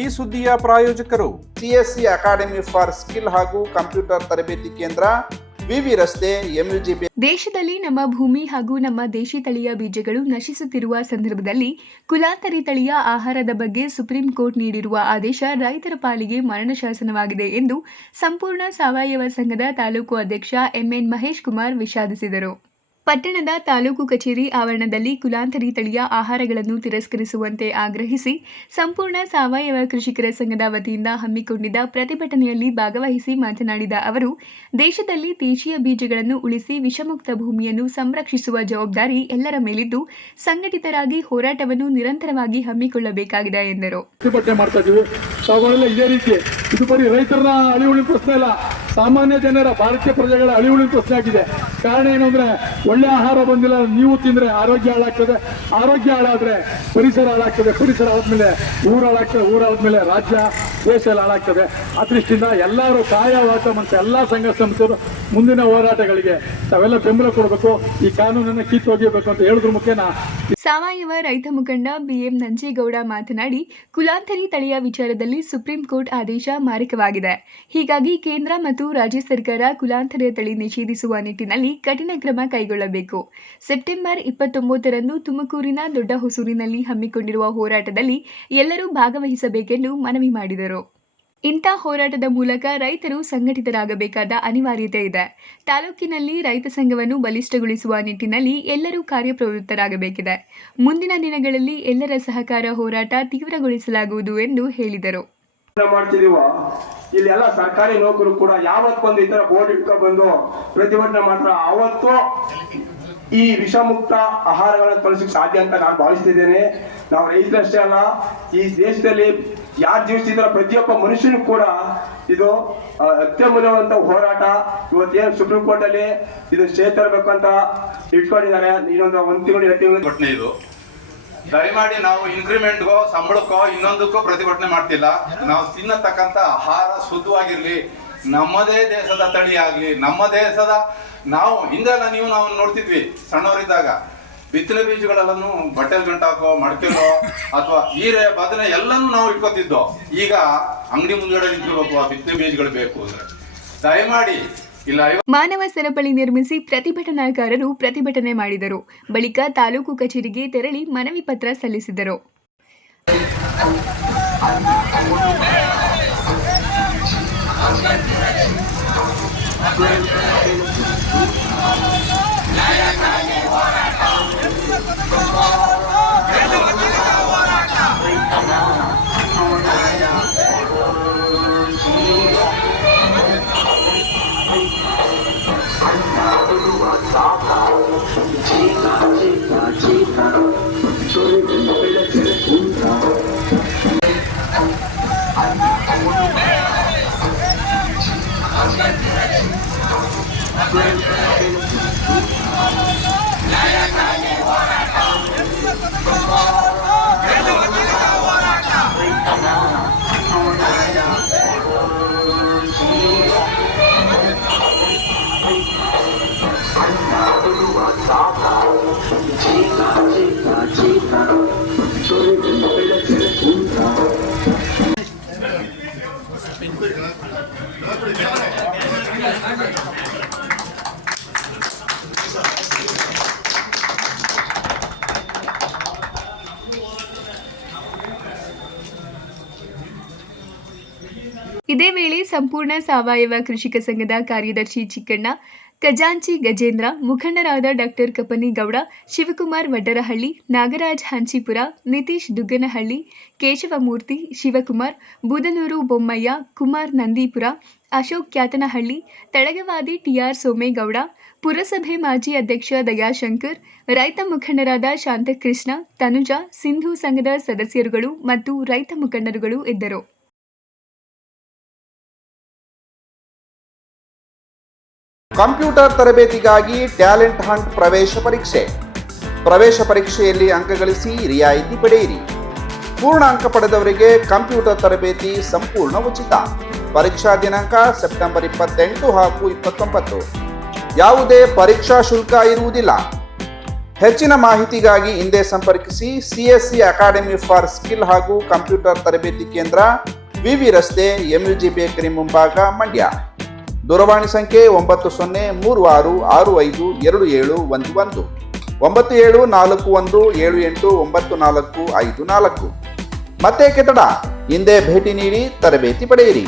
ಈ ಸುದ್ದಿಯ ಪ್ರಾಯೋಜಕರು CSC ಅಕಾಡೆಮಿ ಫಾರ್ ಸ್ಕಿಲ್ ಹಾಗೂ ಕಂಪ್ಯೂಟರ್ ತರಬೇತಿ ಕೇಂದ್ರ, ವಿವಿ ರಸ್ತೆ, MUGB. ದೇಶದಲ್ಲಿ ನಮ್ಮ ಭೂಮಿ ಹಾಗೂ ನಮ್ಮ ದೇಶಿ ತಳಿಯ ಬೀಜಗಳು ನಶಿಸುತ್ತಿರುವ ಸಂದರ್ಭದಲ್ಲಿ ಕುಲಾಂತರಿ ತಳಿಯ ಆಹಾರದ ಬಗ್ಗೆ ಸುಪ್ರೀಂ ಕೋರ್ಟ್ ನೀಡಿರುವ ಆದೇಶ ರೈತರ ಪಾಲಿಗೆ ಮರಣ ಶಾಸನವಾಗಿದೆ ಎಂದು ಸಂಪೂರ್ಣ ಸಾವಯವ ಸಂಘದ ತಾಲೂಕು ಅಧ್ಯಕ್ಷ MN ಮಹೇಶ್ ಕುಮಾರ್ ವಿಷಾದಿಸಿದರು. ಪಟ್ಟಣದ ತಾಲೂಕು ಕಚೇರಿ ಆವರಣದಲ್ಲಿ ಕುಲಾಂತರಿ ತಳಿಯ ಆಹಾರಗಳನ್ನು ತಿರಸ್ಕರಿಸುವಂತೆ ಆಗ್ರಹಿಸಿ ಸಂಪೂರ್ಣ ಸಾವಯವ ಕೃಷಿಕರ ಸಂಘದ ವತಿಯಿಂದ ಹಮ್ಮಿಕೊಂಡಿದ್ದ ಪ್ರತಿಭಟನೆಯಲ್ಲಿ ಭಾಗವಹಿಸಿ ಮಾತನಾಡಿದ ಅವರು, ದೇಶದಲ್ಲಿ ದೇಶೀಯ ಬೀಜಗಳನ್ನು ಉಳಿಸಿ ವಿಷಮುಕ್ತ ಭೂಮಿಯನ್ನು ಸಂರಕ್ಷಿಸುವ ಜವಾಬ್ದಾರಿ ಎಲ್ಲರ ಮೇಲಿದ್ದು ಸಂಘಟಿತರಾಗಿ ಹೋರಾಟವನ್ನು ನಿರಂತರವಾಗಿ ಹಮ್ಮಿಕೊಳ್ಳಬೇಕಾಗಿದೆ ಎಂದರು. ಪ್ರತಿಭಟನೆ ಮಾಡ್ತಾ ಇದ್ದೀವಿ. ತಾವುಗಳೆಲ್ಲ ಇದೇ ರೀತಿ ಇದು ಬರೀ ರೈತರ ಅಳಿವುಳಿನ ಪ್ರಶ್ನೆ ಇಲ್ಲ, ಸಾಮಾನ್ಯ ಜನರ ಭಾರತೀಯ ಪ್ರಜೆಗಳ ಅಳಿವುಳಿನ ಪ್ರಶ್ನೆ ಆಗಿದೆ. ಕಾರಣ ಏನು ಅಂದ್ರೆ, ಒಳ್ಳೆ ಆಹಾರ ಬಂದಿಲ್ಲ, ನೀವು ತಿಂದ್ರೆ ಆರೋಗ್ಯ ಹಾಳಾಗ್ತದೆ, ಆರೋಗ್ಯ ಹಾಳಾದ್ರೆ ಪರಿಸರ ಹಾಳಾಗ್ತದೆ, ಪರಿಸರ ಆದ್ಮೇಲೆ ಊರು ಹಾಳಾಗ್ತದೆ, ಊರಾದ್ಮೇಲೆ ರಾಜ್ಯ ದೇಶ ಎಲ್ಲ ಹಾಳಾಗ್ತದೆ. ಆ ದೃಷ್ಟಿಯಿಂದ ಎಲ್ಲರೂ ಕಾಯವಾಟ ಮತ್ತು ಎಲ್ಲಾ ಸಂಘ ಸಂಸ್ಥೆಗಳು ಮುಂದಿನ ಹೋರಾಟಗಳಿಗೆ ತಾವೆಲ್ಲ ಬೆಂಬಲ ಕೊಡಬೇಕು, ಈ ಕಾನೂನನ್ನು ಕಿತ್ತು ಒಗೆಯಬೇಕು ಅಂತ ಹೇಳಿದ್ರ ಮುಖೇನ ಸಾವಯವ ರೈತ ಮುಖಂಡ BM ನಂಜೇಗೌಡ ಮಾತನಾಡಿ, ಕುಲಾಂತರಿ ತಳಿಯ ವಿಚಾರದಲ್ಲಿ ಸುಪ್ರೀಂ ಕೋರ್ಟ್ ಆದೇಶ ಮಾರಕವಾಗಿದೆ. ಹೀಗಾಗಿ ಕೇಂದ್ರ ಮತ್ತು ರಾಜ್ಯ ಸರ್ಕಾರ ಕುಲಾಂತರಿ ತಳಿ ನಿಷೇಧಿಸುವ ನಿಟ್ಟಿನಲ್ಲಿ ಕಠಿಣ ಕ್ರಮ ಕೈಗೊಳ್ಳಬೇಕು. ಸೆಪ್ಟೆಂಬರ್ 29ರಂದು ತುಮಕೂರಿನ ದೊಡ್ಡ ಹೊಸೂರಿನಲ್ಲಿ ಹಮ್ಮಿಕೊಂಡಿರುವ ಹೋರಾಟದಲ್ಲಿ ಎಲ್ಲರೂ ಭಾಗವಹಿಸಬೇಕೆಂದು ಮನವಿ ಮಾಡಿದರು. ಇಂಥ ಹೋರಾಟದ ಮೂಲಕ ರೈತರು ಸಂಘಟಿತರಾಗಬೇಕಾದ ಅನಿವಾರ್ಯತೆ ಇದೆ. ತಾಲೂಕಿನಲ್ಲಿ ರೈತ ಸಂಘವನ್ನು ಬಲಿಷ್ಠಗೊಳಿಸುವ ನಿಟ್ಟಿನಲ್ಲಿ ಎಲ್ಲರೂ ಕಾರ್ಯಪ್ರವೃತ್ತರಾಗಬೇಕಿದೆ. ಮುಂದಿನ ದಿನಗಳಲ್ಲಿ ಎಲ್ಲರ ಸಹಕಾರ ಹೋರಾಟ ತೀವ್ರಗೊಳಿಸಲಾಗುವುದು ಎಂದು ಹೇಳಿದರು. ಇಲ್ಲಿ ಎಲ್ಲ ಸರ್ಕಾರಿ ನೌಕರು ಕೂಡ ಯಾವತ್ತು ಬಂದು ಈ ತರ ಬೋರ್ಡ್ ಇಟ್ಕೊಂಡು ಬಂದು ಪ್ರತಿಭಟನೆ ಮಾಡ್ತಾರೆ, ಅವತ್ತು ಈ ವಿಷಮುಕ್ತ ಆಹಾರಗಳನ್ನು ತರಿಸಕ್ಕೆ ಸಾಧ್ಯ ಅಂತ ನಾನು ಭಾವಿಸ್ತಿದ್ದೇನೆ. ನಾವು ರೈತರಷ್ಟೇ ಅಲ್ಲ, ಈ ದೇಶದಲ್ಲಿ ಯಾರು ಜೀವಿಸ್ತಿದ್ದಾರೋ ಪ್ರತಿಯೊಬ್ಬ ಮನುಷ್ಯನೂ ಕೂಡ ಇದು ಅತ್ಯಮೂಲ್ಯವಂತ ಹೋರಾಟ. ಇವತ್ತೇನು ಸುಪ್ರೀಂ ಕೋರ್ಟ್ ಅಲ್ಲಿ ಇದು ಸ್ಟೇ ತರಬೇಕು ಅಂತ ಇಟ್ಕೊಂಡಿದ್ದಾರೆ. ಇನ್ನೊಂದು 1 ತಿಂಗಳು 2 ತಿಂಗಳು ಘಟನೆ ಇದು. ದಯಮಾಡಿ ನಾವು ಇನ್ಕ್ರಿಮೆಂಟ್ಗೋ ಸಂಬಳಕ್ಕೋ ಇನ್ನೊಂದಕ್ಕೋ ಪ್ರತಿಭಟನೆ ಮಾಡ್ತಿಲ್ಲ. ನಾವು ತಿನ್ನತಕ್ಕಂಥ ಆಹಾರ ಶುದ್ಧವಾಗಿರ್ಲಿ, ನಮ್ಮದೇ ದೇಶದ ತಳಿ ಆಗ್ಲಿ, ನಮ್ಮ ದೇಶದ ನಾವು ಹಿಂದೆಲ್ಲ ನಾವು ನೋಡ್ತಿದ್ವಿ ಸಣ್ಣವರಿದ್ದಾಗ, ಬಿತ್ತನೆ ಬೀಜಗಳೆಲ್ಲೂ ಬಟ್ಟೆಲ್ ಗಂಟಾಕೋ ಮಡಕೆಲೋ ಅಥವಾ ಹೀರೆ ಬದನೆ ಎಲ್ಲನೂ ನಾವು ಇಟ್ಕೊತಿದ್ದೋ. ಈಗ ಅಂಗಡಿ ಮುಂದ್ಗಡೆ ನಿಂತಿರ್ಬೇಕು, ಆ ಬಿತ್ತನೆ ಬೀಜಗಳು ಬೇಕು ಅಂದ್ರೆ ದಯಮಾಡಿ ಇಲ್ಲ. ಮಾನವ ಸರಪಳಿ ನಿರ್ಮಿಸಿ ಪ್ರತಿಭಟನಾಕಾರರು ಪ್ರತಿಭಟನೆ ಮಾಡಿದರು. ಬಳಿಕ ತಾಲೂಕು ಕಚೇರಿಗೆ ತೆರಳಿ ಮನವಿ ಪತ್ರ ಸಲ್ಲಿಸಿದರು. ಇದೇ ವೇಳೆ ಸಂಪೂರ್ಣ ಸಾವಯವ ಕೃಷಿಕ ಸಂಘದ ಕಾರ್ಯದರ್ಶಿ ಚಿಕ್ಕಣ್ಣ, ಖಜಾಂಚಿ ಗಜೇಂದ್ರ, ಮುಖಂಡರಾದ ಡಾಕ್ಟರ್ ಕಪನಿಗೌಡ, ಶಿವಕುಮಾರ್ ವಡ್ಡರಹಳ್ಳಿ, ನಾಗರಾಜ್ ಹಂಚಿಪುರ, ನಿತೀಶ್ ದುಗ್ಗನಹಳ್ಳಿ, ಕೇಶವಮೂರ್ತಿ, ಶಿವಕುಮಾರ್, ಬೂದನೂರು ಬೊಮ್ಮಯ್ಯ, ಕುಮಾರ್ ನಂದೀಪುರ, ಅಶೋಕ್ ಕ್ಯಾತನಹಳ್ಳಿ, ತಳಗವಾದಿ TR ಸೋಮೇಗೌಡ, ಪುರಸಭೆ ಮಾಜಿ ಅಧ್ಯಕ್ಷ ದಯಾಶಂಕರ್, ರೈತ ಮುಖಂಡರಾದ ಶಾಂತಕೃಷ್ಣ, ತನುಜಾ, ಸಿಂಧು ಸಂಘದ ಸದಸ್ಯರುಗಳು ಮತ್ತು ರೈತ ಮುಖಂಡರುಗಳು ಇದ್ದರು. ಕಂಪ್ಯೂಟರ್ ತರಬೇತಿಗಾಗಿ ಟ್ಯಾಲೆಂಟ್ ಹಂಟ್ ಪ್ರವೇಶ ಪರೀಕ್ಷೆ. ಪ್ರವೇಶ ಪರೀಕ್ಷೆಯಲ್ಲಿ ಅಂಕ ಗಳಿಸಿ ರಿಯಾಯಿತಿ ಪಡೆಯಿರಿ. ಪೂರ್ಣ ಅಂಕ ಪಡೆದವರಿಗೆ ಕಂಪ್ಯೂಟರ್ ತರಬೇತಿ ಸಂಪೂರ್ಣ ಉಚಿತ. ಪರೀಕ್ಷಾ ದಿನಾಂಕ ಸೆಪ್ಟೆಂಬರ್ 28 ಹಾಗೂ 29. ಯಾವುದೇ ಪರೀಕ್ಷಾ ಶುಲ್ಕ ಇರುವುದಿಲ್ಲ. ಹೆಚ್ಚಿನ ಮಾಹಿತಿಗಾಗಿ ಹಿಂದೆ ಸಂಪರ್ಕಿಸಿ CSC ಅಕಾಡೆಮಿ ಫಾರ್ ಸ್ಕಿಲ್ ಹಾಗೂ ಕಂಪ್ಯೂಟರ್ ತರಬೇತಿ ಕೇಂದ್ರ, ವಿವಿ ರಸ್ತೆ, MUG ಬೇಕರಿ ಮುಂಭಾಗ, ಮಂಡ್ಯ. ದೂರವಾಣಿ ಸಂಖ್ಯೆ 9036652711 9741789454. ಮತ್ತೆ ಕೆಟ್ಟಡ, ಹಿಂದೆ ಭೇಟಿ ನೀಡಿ ತರಬೇತಿ ಪಡೆಯಿರಿ.